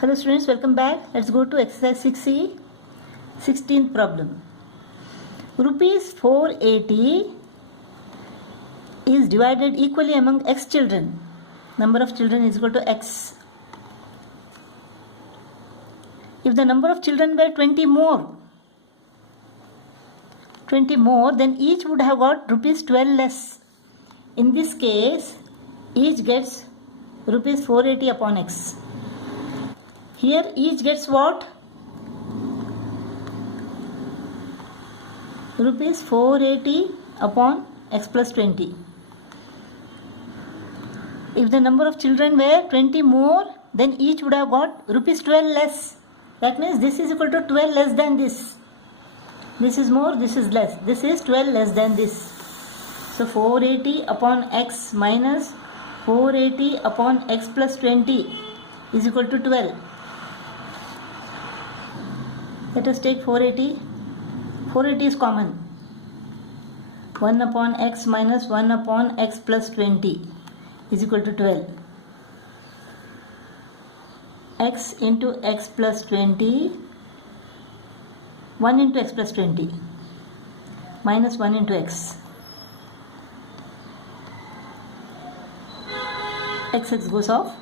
Hello students, welcome back. Let's go to exercise 6C, 16th problem. Rupees 480 is divided equally among x children. Number of children is equal to x. If the number of children were 20 more, then each would have got rupees 12 less. In this case, each gets rupees 480 upon x. Here each gets what? Rupees 480 upon x plus 20. If the number of children were 20 more, then each would have got rupees 12 less. That means this is equal to 12 less than this. This is more, this is less. This is 12 less than this. So 480 upon x minus 480 upon x plus 20 is equal to 12. Let us take 480. 480 is common. 1 upon x minus 1 upon x plus 20 is equal to 12. X into x plus 20, 1 into x plus 20, minus 1 into x. X goes off.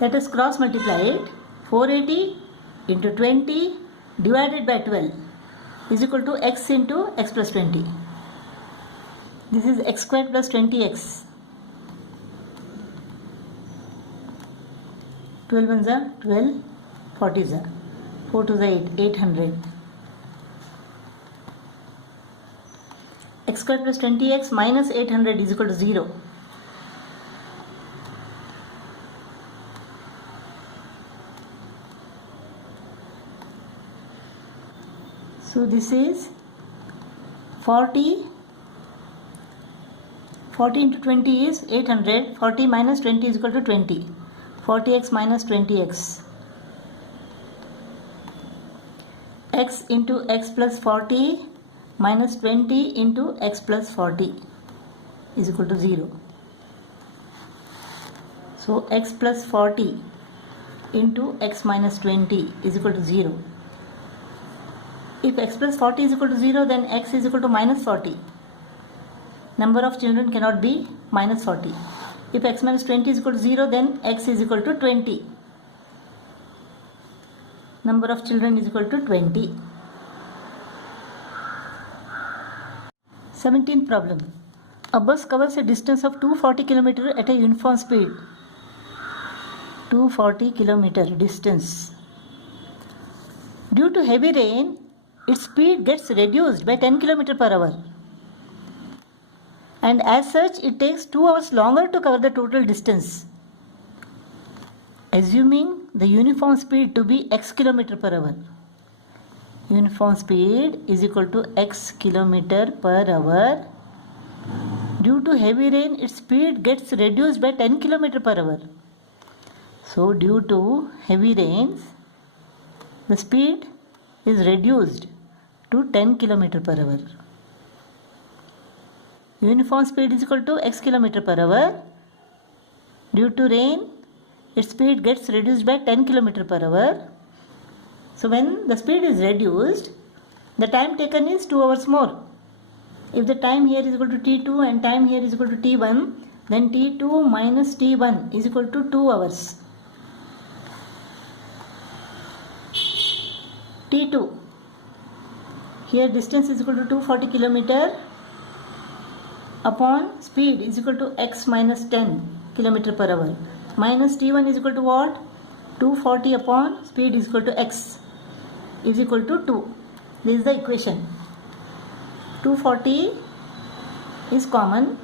Let us cross multiply it. 480 into 20 divided by 12 is equal to x into x plus 20. This is x squared plus 20x. 12 ones are 12, 40s are 4 to the 8, 800. X squared plus 20x minus 800 is equal to 0. So this is 40 into 20 is 800. 40 minus 20 is equal to 20. 40x minus 20x. X into x plus 40 minus 20 into x plus 40 is equal to 0. So x plus 40 into x minus 20 is equal to 0. If x plus 40 is equal to 0, then x is equal to minus 40. Number of children cannot be minus 40. If x minus 20 is equal to 0, then x is equal to 20. Number of children is equal to 20. 17th problem. A bus covers a distance of 240 km at a uniform speed. 240 km distance. Due to heavy rain, its speed gets reduced by 10 km per hour. And as such, it takes 2 hours longer to cover the total distance. Assuming the uniform speed to be x km per hour. Uniform speed is equal to x km per hour. Due to heavy rain, its speed gets reduced by 10 km per hour. So due to heavy rains, the speed is reduced to 10 km per hour. Uniform speed is equal to x km per hour. Due to rain, its speed gets reduced by 10 km per hour. So when the speed is reduced, the time taken is 2 hours more. If the time here is equal to t2 and time here is equal to t1, then t2 minus t1 is equal to 2 hours. t2. Here distance is equal to 240 km upon speed is equal to x minus 10 km per hour. Minus t1 is equal to what? 240 upon speed is equal to x is equal to 2. This is the equation. 240 is common.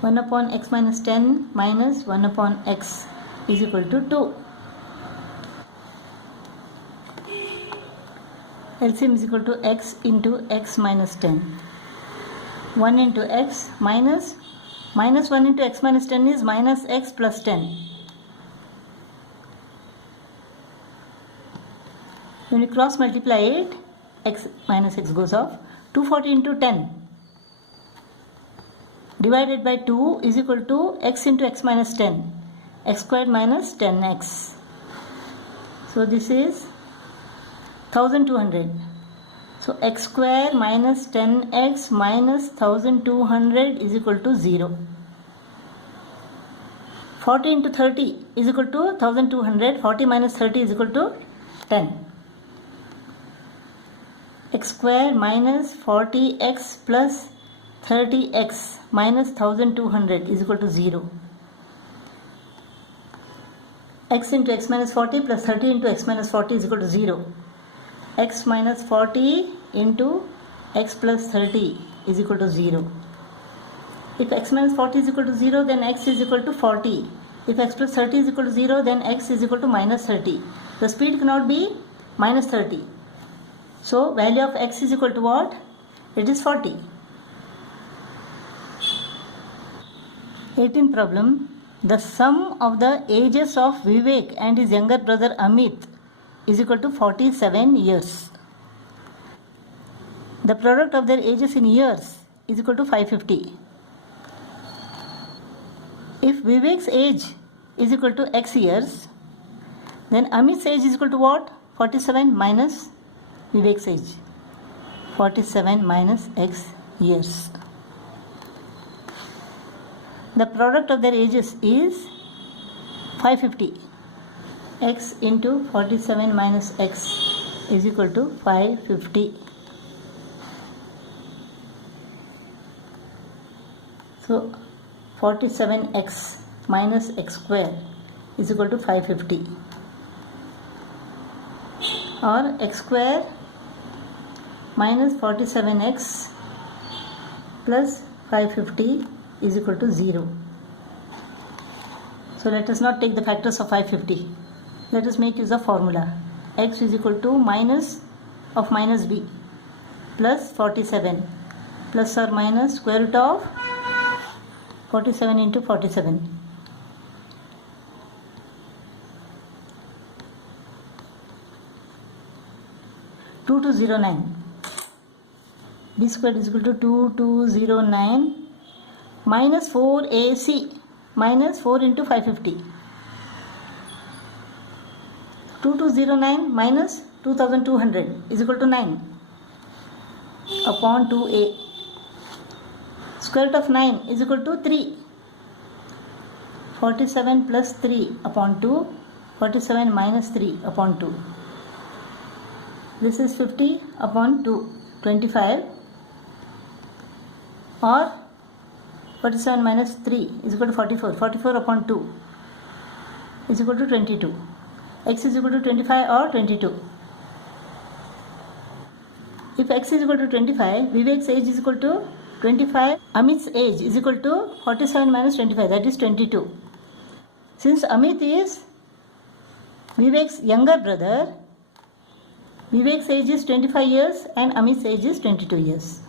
1 upon x minus 10 minus 1 upon x is equal to 2. LCM is equal to x into x minus 10. 1 into x minus 1 into x minus 10 is minus x plus 10. When you cross multiply it, x minus x goes off. 240 into 10 divided by 2 is equal to x into x minus 10. x squared minus 10x. So this is 1200. So x square minus 10x minus 1200 is equal to 0. 40 into 30 is equal to 1200. 40 minus 30 is equal to 10. X square minus 40x plus 30x minus 1200 is equal to 0. X into x minus 40 plus 30 into x minus 40 is equal to 0. X minus 40 into x plus 30 is equal to 0. If x minus 40 is equal to 0, then x is equal to 40. If x plus 30 is equal to 0, then x is equal to minus 30. The speed cannot be minus 30. So value of x is equal to what? It is 40. 18th problem. The sum of the ages of Vivek and his younger brother Amit is equal to 47 years. The product of their ages in years is equal to 550. If Vivek's age is equal to x years, then Amit's age is equal to what? 47 minus Vivek's age. 47 minus x years. The product of their ages is 550. X into 47 minus x is equal to 550. So 47x minus x square is equal to 550. Or x square minus 47x plus 550 is equal to 0. So let us not take the factors of 550. Let us make use of formula. X is equal to minus of minus b plus 47 plus or minus square root of 47 into 47. Two to 09. B squared is equal to 2209 minus 4ac minus 4 into 550. 2209 minus 2200 is equal to 9 upon 2a. Square root of 9 is equal to 3. 47 plus 3 upon 2. 47 minus 3 upon 2. This is 50 upon 2. 25. Or 47 minus 3 is equal to 44. 44 upon 2 is equal to 22. X is equal to 25 or 22. If x is equal to 25, Vivek's age is equal to 25. Amit's age is equal to 47 minus 25, that is 22. Since Amit is Vivek's younger brother, Vivek's age is 25 years and Amit's age is 22 years.